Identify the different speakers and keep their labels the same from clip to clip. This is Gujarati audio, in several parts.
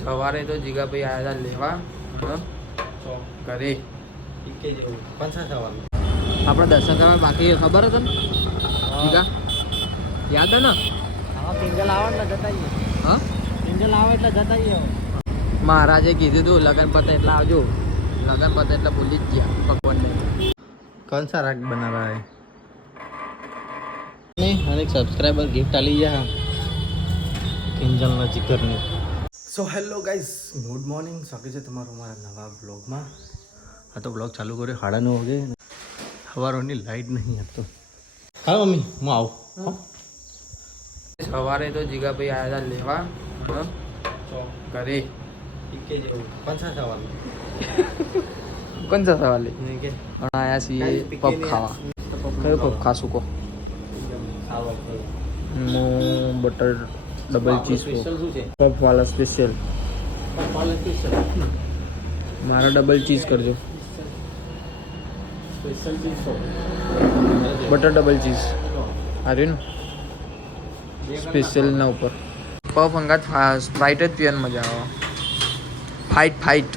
Speaker 1: સવારે તો જીગાભાઈ આવ્યા હતા લેવા તો ઘરે. આપણે દર્શન કરવા બાકી ખબર હતો ને જીગા? યાદ ને?
Speaker 2: હા આવે જતા
Speaker 1: હા?
Speaker 2: આવે એટલે જતા
Speaker 1: મહારાજે કીધું હતું લગન પતે એટલે આવજો. લગન પતે એટલે ભૂલી જ ગયા ભગવાનને.
Speaker 2: કોણ સા રાગ બના અને એક સબસ્ક્રાઇબર ગિફ્ટ આલી જા કિંજલના જીગરની. So hello guys good morning સ્વાગત છે તમારું મારા નવા બ્લોગમાં આ તો બ્લોગ ચાલુ કર્યો. સાડા નવ વાગે. સવારોની લાઈટ નહીં હતો હા મમ્મી હું આવું.
Speaker 1: સવારે તો જીગાભાઈ આવ્યા હતા લેવા. ઘરે.
Speaker 2: પંચા સવાલ
Speaker 1: કોણ છે સવાલે
Speaker 2: નહીં કે?
Speaker 1: પણ આયા છીએ પપ ખાવા. કયો પપ ખાશું કો બટર ડબલ ચીઝ પફ વાલા સ્પેશિયલ મારા ડબલ ચીઝ કરજો. બટર ડબલ ચીઝ હાર્યું ને? સ્પેશિયલ ના ઉપર. પફ અંગાત સ્પ્રાઇટ જ પીવાની મજા આવે. ફાઇટ ફાઇટ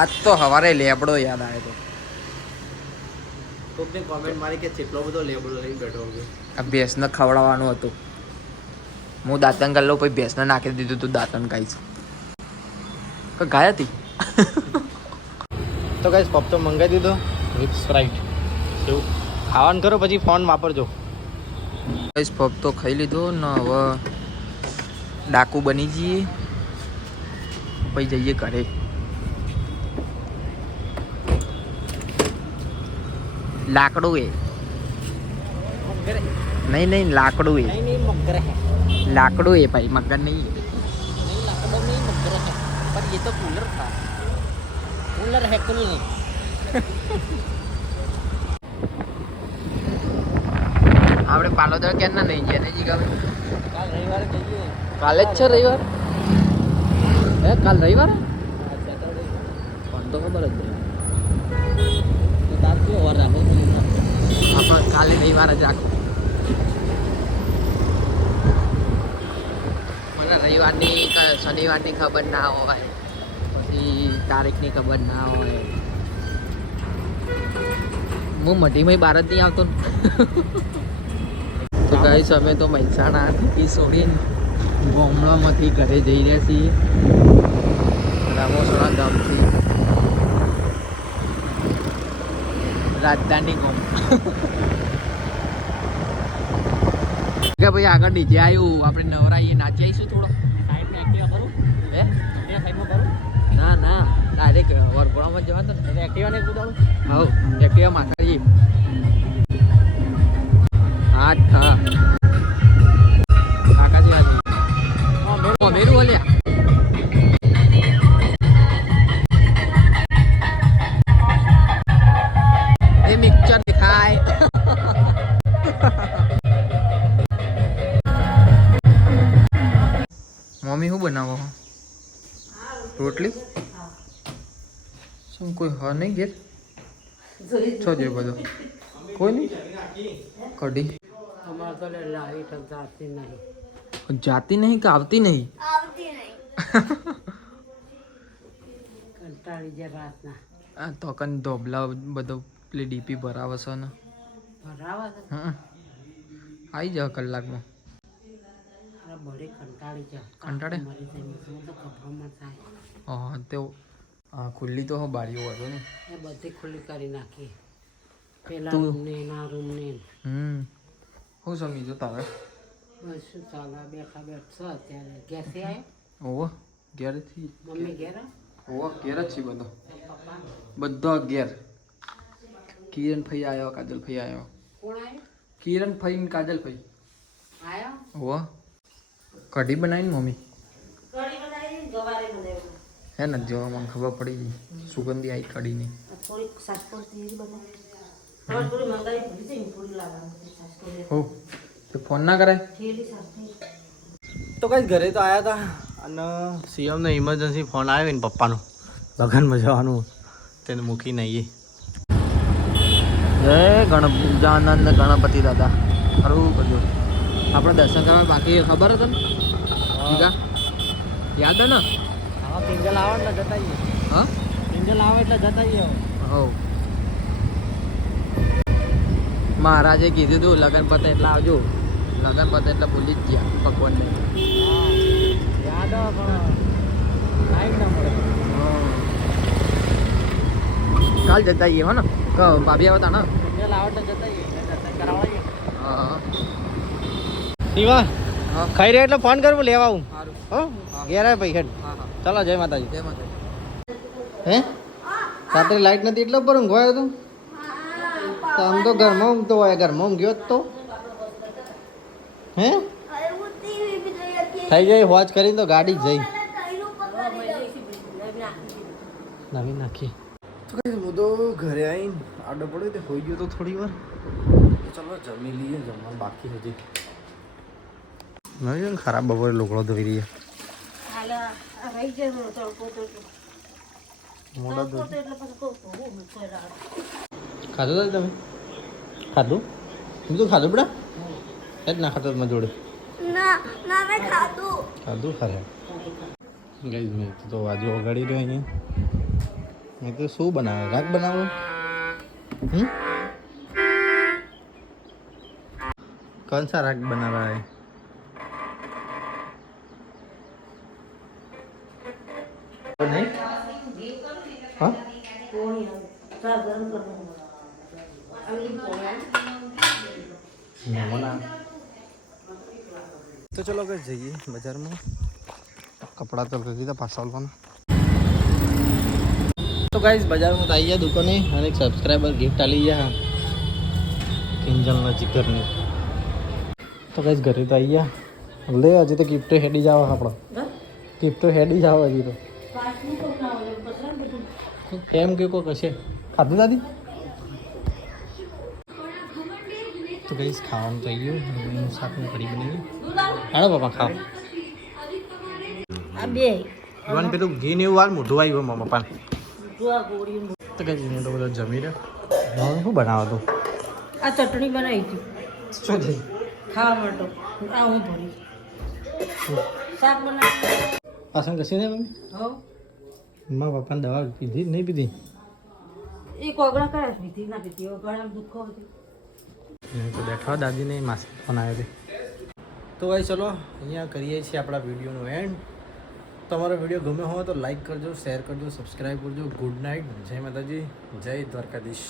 Speaker 1: આજ તો હવારે લેબડો યાદ આવે તો.
Speaker 2: કોકને કોમેન્ટ મારી કે કેટલો બધો લેબડો લઈને બેઠો છે.
Speaker 1: આ ભેંસને ખવડાવવાનું હતું. હું દાંતન કરી લઉં પછી ભેંસને નાખી દીધું તું દાંતન ખાઈશ. તો ગાય હતી?
Speaker 2: તો ગાઈસ પપ તો મંગાવી દીધો વિથ સ્પ્રાઇટ એવું. ખાવાનું કરો પછી ફોન વાપરજો.
Speaker 1: ગાઈસ પપ તો ખાઈ લીધો ને હવે ડાકુ બની જઈએ. પછી જઈએ ઘરે. લાકડું એ નહીં નહીં લાકડું એ
Speaker 2: નહીં નહીં મગર હે
Speaker 1: લાકડું એ ભાઈ મગર નહીં
Speaker 2: नहीं लाकड़ो में ही मगर है पर ये तो कूलर था कूलर है कुल नहीं
Speaker 1: આપણે પાલોદર ક્યાં ના નહીં ગયા ને જી ગમે
Speaker 2: કાલ રવિવારે જઈએ
Speaker 1: કાલે જ છે રવિવાર હે કાલ રવિવાર
Speaker 2: આ સેટરડે
Speaker 1: પણ તો ખબર જ નહીં
Speaker 2: શું વાર રાખો
Speaker 1: આપણે કાલે રવિવાર જ રાખો. મને રવિવારની શનિવારની ખબર ના હોય, પછી તારીખની ખબર ના હોય. હું મઢીમાં બહાર જ નહીં આવતો ને. તો કહીશ અમે તો મહેસાણાથી છોડીને ગોમડામાંથી ઘરે જઈ રહ્યા છીએ. રામોસણા ગામથી. રાજધાની ગોમ. કે ભાઈ આગળ નીચે આવ્યું આપણે નવરાઈએ નાચી આવીશું થોડો.
Speaker 2: સાઈડમાં એક્ટિવા કરું?
Speaker 1: હે?
Speaker 2: સાઈડમાં કરું?
Speaker 1: ના ના ડાયરેક્ટ વરઘોડામાં જવા તો
Speaker 2: એટલે એક્ટિવા ને કુદાડું
Speaker 1: હવ એક્ટિવા માતાજી. મમ્મી શું બનાવો? રોટલી? શું કોઈ હ નહીં ઘેર? છો જે બધો. કોઈ નહીં? કઢી?
Speaker 2: લાઈટ જાતી નહીં.
Speaker 1: જાતી નહીં કે આવતી નહીં?
Speaker 2: કંટાળી જાય રાતના.
Speaker 1: આ તો કન ધોબલા બધો પેલી ડીપી ભરાવે છે ને.
Speaker 2: ભરાવા છે?
Speaker 1: આવી જાવ કલાકમાં.
Speaker 2: કંટાળી તો
Speaker 1: હા ખુલ્લી તો બારીઓ હતો ને?
Speaker 2: એ બધી ખુલ્લી કરી નાખી. પેલા રૂમને ના રૂમને.
Speaker 1: હમ. હું સમી જો તારે?
Speaker 2: બસ શું ચાલે? બેઠા બેઠા અત્યારે. ગેસે આવ્યો
Speaker 1: ઘેર ઘેરથી.
Speaker 2: મમ્મી ઘેર
Speaker 1: ઓહો ઘેર જ છે બધો. બધો ઘેર. કિરણ ભાઈ આવ્યો કાજલ ભાઈ આવ્યો
Speaker 2: કોણ આવ્યો
Speaker 1: કિરણ ભાઈ ને કાજલ ભાઈ
Speaker 2: આવ્યો
Speaker 1: ઓવો. કઢી બનાવીને મમ્મી?
Speaker 2: કઢી બનાવી ગવારે બનાવ્યું.
Speaker 1: હે ને જો મને ખબર પડી ગઈ. સુગંધી આવી કઢીની. હો તે ફોન ના કરાય?
Speaker 3: તો કઈ ઘરે તો આવ્યા હતા અને સીએમને ઇમરજન્સી ફોન આવ્યો ને પપ્પાનો. લગ્નમાં જવાનું. તેને મૂકીને આવીએ
Speaker 1: જય ગણપ ગજાનંદ ગણપતિ દાદા. ખરું કરજો. આપણે દર્શન કરવા બાકી ખબર હતું ને? યાદ ને?
Speaker 3: હા પિંજલ આવે એટલે જતા
Speaker 1: હા?
Speaker 3: પિંજલ આવે એટલે જતા
Speaker 1: હો મહારાજે કીધું હતું લગન પતે એટલે આવજો. લગન પતે એટલે ભૂલી જ ગયા ભગવાનને.
Speaker 3: યાદ
Speaker 1: કાલ જતા આવીએ હો ને. ભાભી આવતા ને?
Speaker 3: જતા
Speaker 1: હા.
Speaker 3: શિવા
Speaker 1: હા.
Speaker 3: ખાઈ રહ્યા એટલે ફોન કરવું લેવા આવું. હો? ઘેર આવે ભાઈ હેડ.
Speaker 1: હા હા.
Speaker 3: ચાલો જય માતાજી.
Speaker 1: જય માતાજી.
Speaker 3: હે? રાત્રે લાઈટ નથી એટલે પર ઊંઘવાયો તું? તો આમ તો ઘરમાં ઊંઘતો હોય ઘરમાં ઊંઘ્યો જ તો. હે? થઈ જાય વોચ કરીને તો ગાડી જઈ નવી નાખી. તો કઈ હું તો ઘરે આવીને આડો પડ્યો તે હોઈ ગયો તો થોડી વાર ચલો જમી લઈએ જમવા બાકી હજી. નહીં ખરાબ બપોરે લોકડો ધોઈ રહી ખાધું તમે ખાધું તું ખાધું બડા એ જ ના ખાતો તમે જોડે
Speaker 4: ખાધું
Speaker 3: ખરા ગઈ મેં તો વાજુ ઓગાડી રહ્યો અહીંયા મેં તો શું બનાવે રાગ બનાવો હમ કોણ સા રાગ બના તો ચલો કે જઈએ બજારમાં. કપડાં તો લઈ લીધા પાછા આવવાના. તો ગાઈઝ બજારમાં તો આવી ગયા દુકાને અને એક સબસ્ક્રાઈબર ગિફ્ટ આલી ગયા. કિંજલના જીગરની. તો ગાઈઝ ઘરે તો આવી ગયા. લે હજી તો ગિફ્ટ હેડી જાવ આપણો. ગિફ્ટ હેડી જાવ હજી તો. કેમ કે કો કશે ખાધું દાદી? તો ગાઈઝ ખાવાનું થઈ ગયું. શાકની કઢી બની હાલો પપ્પા ખાઓ.
Speaker 4: આ બે.
Speaker 3: ઈવન પેલું ઘી ને એવું વાર મોઢું આવ્યું મારા પપ્પાને. તો કઈ જીને તો બધા જમી રહ્યો. હવે શું બનાવો તું?
Speaker 4: આ ચટણી બનાવી હતી.
Speaker 3: શું થઈ
Speaker 4: ખાવા માટે. આ હું ભરી. શાક બનાવી.
Speaker 3: પાછળ કશી ને મમ્મી?
Speaker 4: હો.
Speaker 3: મારા પપ્પાને દવા પીધી નહીં પીધી?
Speaker 4: એક ઓગળા કયા પીધી? ના પીધી. ઓગળા દુખો હતી.
Speaker 3: નહીં તો બેઠો દાદીને માસ ફોન આવ્યો તો ભાઈ ચલો, અહીંયા કરીએ છીએ આપણા વિડીયોનો એન્ડ તમારો વીડિયો ગમે હોય તો લાઈક કરજો શેર કરજો સબસ્ક્રાઈબ કરજો. ગુડ નાઇટ જય માતાજી. જય દ્વારકાધીશ.